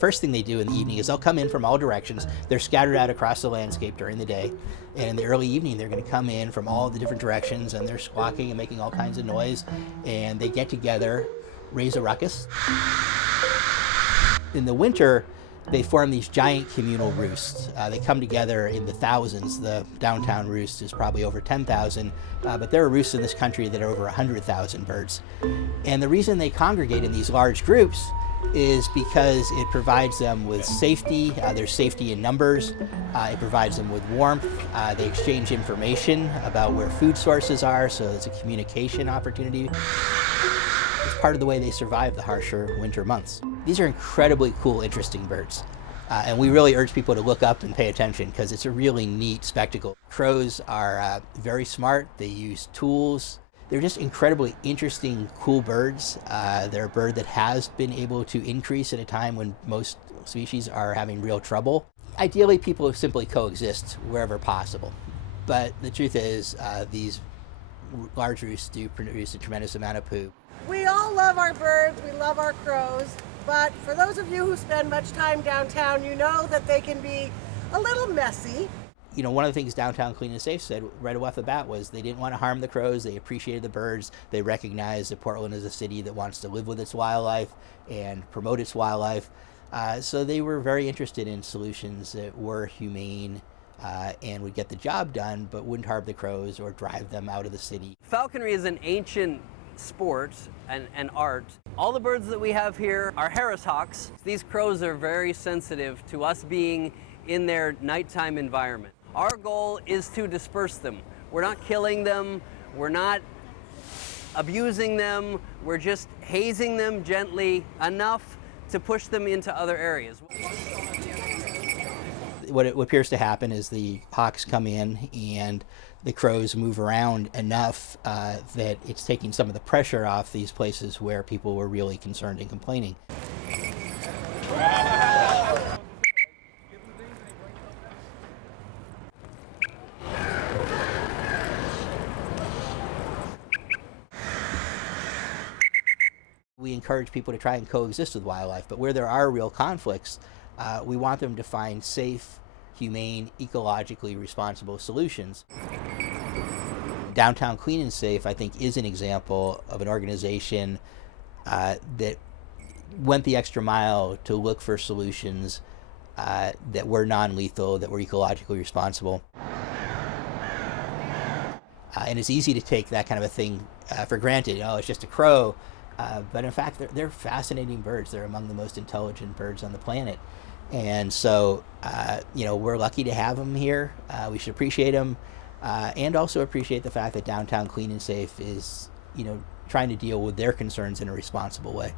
first thing they do in the evening is they'll come in from all directions. They're scattered out across the landscape during the day. And in the early evening, they're going to come in from all the different directions, and they're squawking and making all kinds of noise. And they get together, raise a ruckus. In the winter, they form these giant communal roosts. They come together in the thousands. The downtown roost is probably over 10,000, but there are roosts in this country that are over 100,000 birds. And the reason they congregate in these large groups is because it provides them with safety. There's safety in numbers. It provides them with warmth. They exchange information about where food sources are, so it's a communication opportunity. It's part of the way they survive the harsher winter months. These are incredibly cool, interesting birds. And we really urge people to look up and pay attention because it's a really neat spectacle. Crows are very smart. They use tools. They're just incredibly interesting, cool birds. They're a bird that has been able to increase at a time when most species are having real trouble. Ideally, people simply coexist wherever possible. But the truth is, these large roosts do produce a tremendous amount of poop. We all love our birds, we love our crows, but for those of you who spend much time downtown, you know that they can be a little messy. You know, one of the things Downtown Clean and Safe said right off the bat was they didn't want to harm the crows. They appreciated the birds. They recognized that Portland is a city that wants to live with its wildlife and promote its wildlife. So they were very interested in solutions that were humane and would get the job done, but wouldn't harm the crows or drive them out of the city. Falconry is an ancient sport and art. All the birds that we have here are Harris hawks. These crows are very sensitive to us being in their nighttime environment. Our goal is to disperse them. We're not killing them, we're not abusing them, we're just hazing them gently enough to push them into other areas. What appears to happen is the hawks come in and the crows move around enough that it's taking some of the pressure off these places where people were really concerned and complaining. We encourage people to try and coexist with wildlife, but where there are real conflicts, we want them to find safe, humane, ecologically responsible solutions. Downtown Clean and Safe, I think, is an example of an organization that went the extra mile to look for solutions that were non-lethal, that were ecologically responsible. And it's easy to take that kind of a thing for granted. Oh, it's just a crow. But in fact, they're fascinating birds. They're among the most intelligent birds on the planet. And so, we're lucky to have them here. We should appreciate them and also appreciate the fact that Downtown Clean and Safe is, trying to deal with their concerns in a responsible way.